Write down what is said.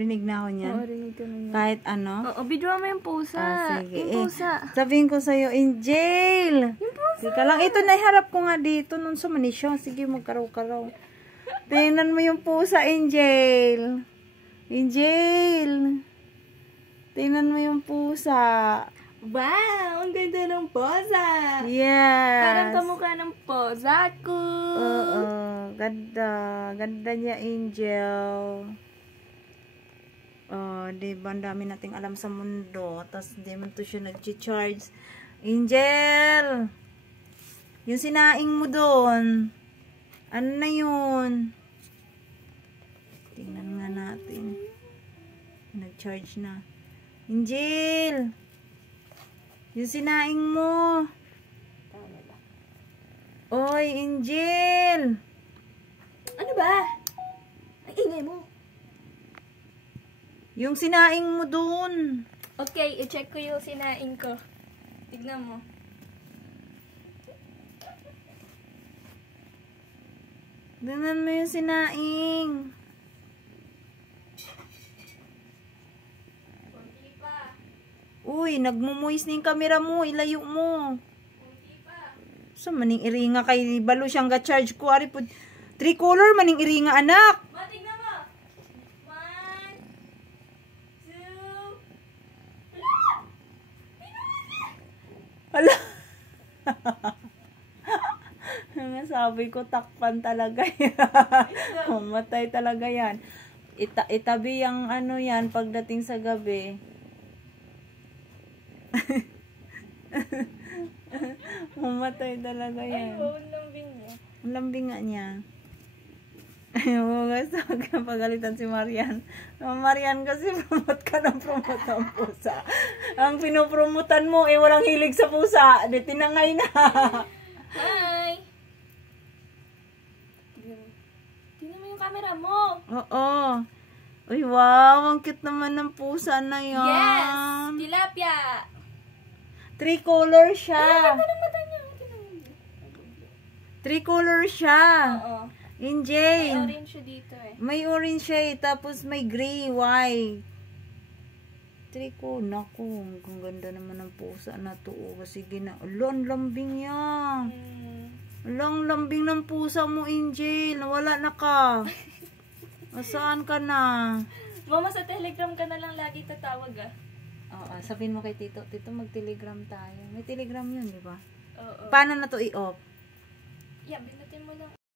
Rinig na ako niyan? Oo, rinig ka na yan. Kahit ano? Oo, bidyo mo yung pusa. Sige. Yung pusa. Sabihin ko sa'yo, in jail. Yung pusa. Sige lang. Ito, naiharap ko nga dito. Nung sumanisyo. Sige, magkaraw-karaw. Tingnan mo yung pusa, in jail. In jail. Tingnan mo yung pusa. Wow, ang ganda ng posa. Yes. Parang kamukha ng posa ko. Oo, ganda. Ganda niya, Angel. Oh, diba, ang dami nating alam sa mundo. Tapos, di man to siya nag-charge. Angel! Yung sinaing mo doon. Ano na yun? Tingnan nga natin. Nag-charge na. Angel! Yung sinaing mo. Oy, Angel! Ano ba? Ang ingay mo. Yung sinaing mo dun. Okay, i-check ko yung sinaing ko. Tignan mo. Tingnan mo yung sinaing. Kunti pa. Uy, nagmumuis na yung camera mo. Ilayo mo. Kunti pa. So, maning iringa kay balo siyang ga-charge ko. Ari po, tricolor maning iringa, anak. Ma, tignan mo. 1, 2. Hala. Nga sabi ko, takpan talaga yan. Mamatay talaga yan. Itabi yung ano yan pagdating sa gabi. Mamatay talaga yan. Ay, ang lambing niya. Ang lambing nga niya. Ayaw guys, huwag na pagalitan si Marian. Marian, kasi promote ka ng promote ng pusa. Ang pinopromotan mo, walang hilig sa pusa. Di tinangay na. Hi! Tingnan mo yung camera mo. Oo. Uy, wow, ang cute naman ng pusa na yan. Yes! Tilapia! Tricolor siya. Ganda ng mata niya. Tricolor siya. Oo. In May jail. orange siya dito eh. May orange siya tapos may gray, white. Trico, naku, ang ganda naman ng pusa na to. Sige na, ang lambing niya. Ang lambing ng pusa mo, Angel. Nawala na ka. Saan ka na? Mama, sa Telegram ka na lang lagi tatawag ah. Oo, sabihin mo kay Tito, Tito, mag-telegram tayo. May telegram yun, di ba? Oo. Paano na to i-off? Yeah, binutin mo lang.